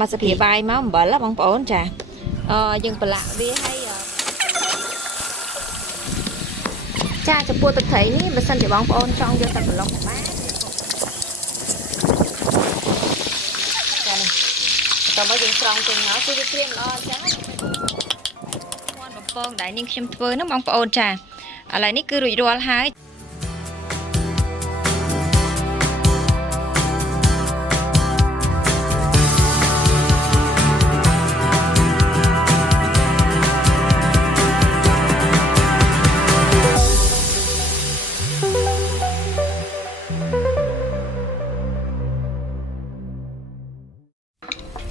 មកសភាបាយមកអំបិលណាបងប្អូនចាអឺយើងប្រឡាក់វាឲ្យអឺចាចំពោះទឹកត្រីនេះបើសិនជាបងប្អូនចង់យកទឹកប្រឡុកមកបានចានេះតោះមកយើងស្រង់ចេញមកគឺវាក្រៀមល្អអញ្ចឹងណាមាន់បំពងដែលនាងខ្ញុំធ្វើហ្នឹងបងប្អូនចាឥឡូវនេះគឺរួចរាល់ហើយ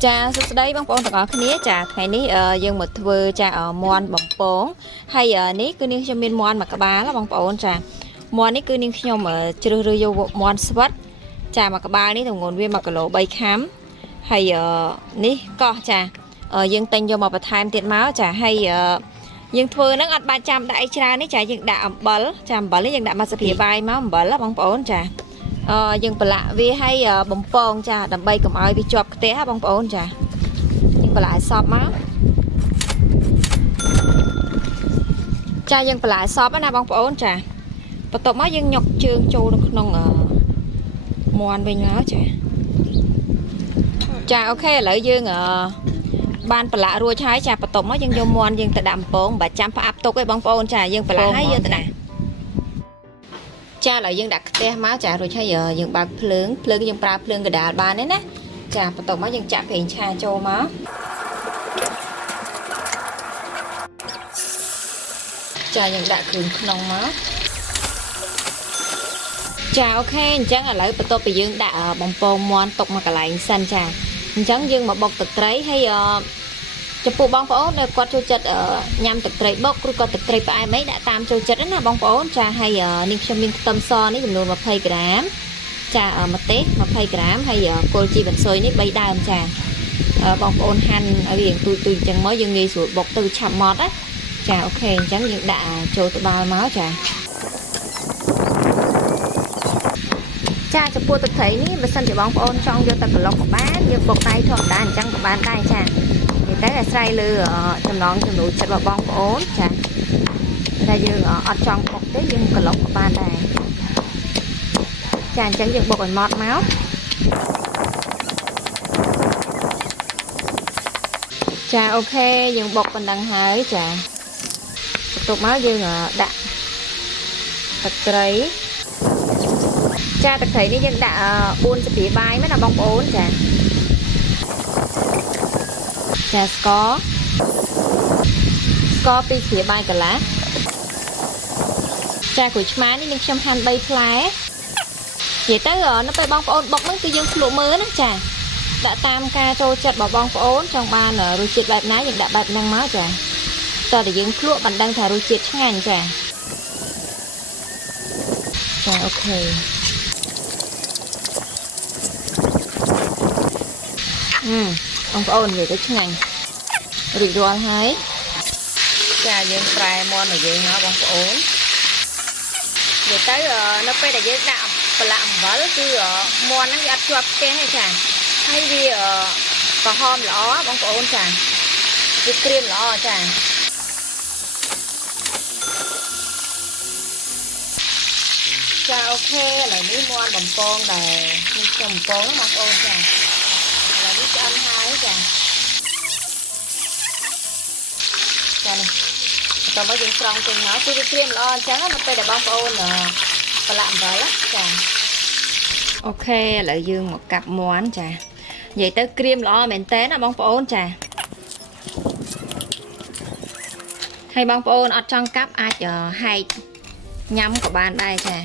ចាសួស្តីបងប្អូនទាំងអស់គ្នាចាថ្ងៃនេះអឺយើងមកធ្វើចាអឺមាន់បំពងហើយអឺនេះគឺនាងខ្ញុំមានមាន់មួយក្បាលណាបងប្អូនចាមាន់នេះគឺនាងខ្ញុំអឺជ្រើសរើសយកមាន់ស្វិតចាមួយក្បាលនេះទម្ងន់វា1គីឡូ3ខាំហើយអឺនេះកោះចាអឺយើងតែងយកមកបន្ថែមទៀតមកចាហើយអឺយើងធ្វើហ្នឹងអត់បាច់ចាំដាក់អីច្រើននេះចាយើងដាក់អំបិលចាអំបិលនេះយើងដាក់មកសភាបាយមកអំបិលណាបងប្អូនចាអឺ យើងប្រឡាក់វាឲ្យអឺបំពងចាដើម្បីកុំឲ្យវាជាប់ខ្ទះណាបងប្អូនចាយើងប្រឡាក់ឲ្យសពមកចាយើងប្រឡាក់ឲ្យសពណាបងប្អូនចាបន្ទាប់មកយើងញុកជើងចូលនៅក្នុងអឺមាន់វិញមកចាចាអូខេឥឡូវយើងអឺបានប្រឡាក់រួចហើយចាបន្ទាប់មកយើងយកមាន់យើងទៅដាក់បំពងបើចាំផ្អាប់ទុកឯងបងប្អូនចាយើងប្រឡាក់ហើយយកទៅដាក់ ចាឥឡូវយើងដាក់ខ្ទះមកចារួចហើយយើងបើកភ្លើងភ្លើងយើងប្រើភ្លើងកដាលបានទេណាចាបន្ទាប់មកយើងចាក់ប្រេងឆាចូលមកចាយើងដាក់គ្រឿងក្នុងមកចាអូខេអញ្ចឹងឥឡូវបន្ទាប់ពីយើងដាក់បំពងមាន់ទុកមកកន្លែងសិនចាអញ្ចឹងយើងមកបុកទឹកត្រីហើយអ ចំពោះបងប្អូនដែលគាត់ចូលចិត្តអឺញ៉ាំទឹកត្រីបុកឬក៏ទឹកត្រីផ្អែមអីដាក់តាមចូលចិត្តណាបងប្អូនចាហើយអឺនេះខ្ញុំមានខ្ទឹមសនេះចំនួន20ក្រាមចាអឺម្ទេស20ក្រាមហើយអឺគល់ជីបន្សុយនេះ3ដើមចាអឺបងប្អូនហាន់ឲ្យវាទូចទូចអញ្ចឹងមកយើងងាយស្រួលបុកទៅវាឆាប់ម៉ត់ណាចាអូខេអញ្ចឹងយើងដាក់ចូលត្បាល់មកចាចាចំពោះទឹកត្រីនេះបើសិនជាបងប្អូនចង់យកទឹកប្រឡុកក៏បានយើងបុកដៃធម្មតាអញ្ចឹងក៏បានដែរចា និយាយទៅអាស្រ័យលើអឺចំណងចំណូលចិត្តរបស់បងប្អូនចាតែយើងអឺអត់ចង់បុកទេយើងក្លុកក៏បានដែរចាអញ្ចឹងយើងបុកឲ្យម៉ត់មកចាអូខេយើងបុកប៉ុណ្ណឹងហើយចាបន្ទាប់មកយើងអឺដាក់ទឹកត្រីចាទឹកត្រីនេះយើងដាក់អឺ4ស្ព្រាបាយមែនណាបងប្អូនចា ចាស្ករស្ករពីស្រាបាយកន្លះចាក្រូចឆ្មានេះនឹងខ្ញុំហាន់3ផ្លែនិយាយទៅអឺនៅពេលបងប្អូនបុកហ្នឹងគឺយើងភ្លក់មើលណាចាដាក់តាមការចូលចិត្តរបស់បងប្អូនចង់បានអឺរសជាតិបែបណាយើងដាក់បែបហ្នឹងមកចាតើតែយើងភ្លក់បានដឹងថារសជាតិឆ្ងាញ់ចាចាអូខេអឺ បងប្អូននិយាយទៅឆ្ងាញ់រួចរាល់ហើយចាយើងប្រែមាន់របស់យើងមកបងប្អូននិយាយទៅអឺនៅពេលដែលយើងដាក់ប្រឡាក់អំបិលគឺអឺមាន់ហ្នឹងវាអត់ជាប់ផ្ទះទេចាហើយវាអឺក្រហមល្អបងប្អូនចាវាក្រៀមល្អចាចាអូខេឥឡូវនេះមាន់បំពងដែលខ្ញុំខ្ញុំបំពងហ្នឹងបងប្អូនចាឥឡូវនេះឆ្អិន បន្តមកយើងស្រង់ចេញមកគឺវាក្រៀមល្អអញ្ចឹងណានៅពេលដែលបងប្អូនអឺប្រឡាក់អំបិលណាចាអូខេឥឡូវយើងមកកាប់មាន់ចានិយាយទៅក្រៀមល្អមែនតើណាបងប្អូនចាហើយបងប្អូនអត់ចង់កាប់អាចអឺហែកញ៉ាំក៏បានដែរចា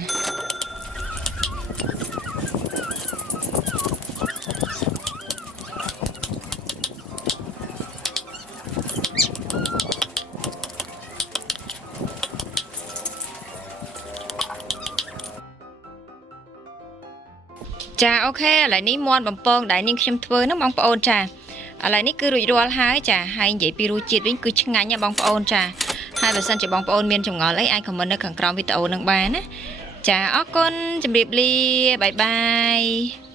ចាអូខេឥឡូវនេះមាន់បំពងដែលនាងខ្ញុំធ្វើហ្នឹងបងប្អូនចាឥឡូវនេះគឺរួចរាល់ហើយចាហើយនិយាយពីរសជាតិវិញគឺឆ្ងាញ់ណាស់បងប្អូនចាហើយបើសិនជាបងប្អូនមានចម្ងល់អីអាចខមមិននៅខាងក្រោមវីដេអូហ្នឹងបានណាចាអរគុណជម្រាបលាបាយបាយ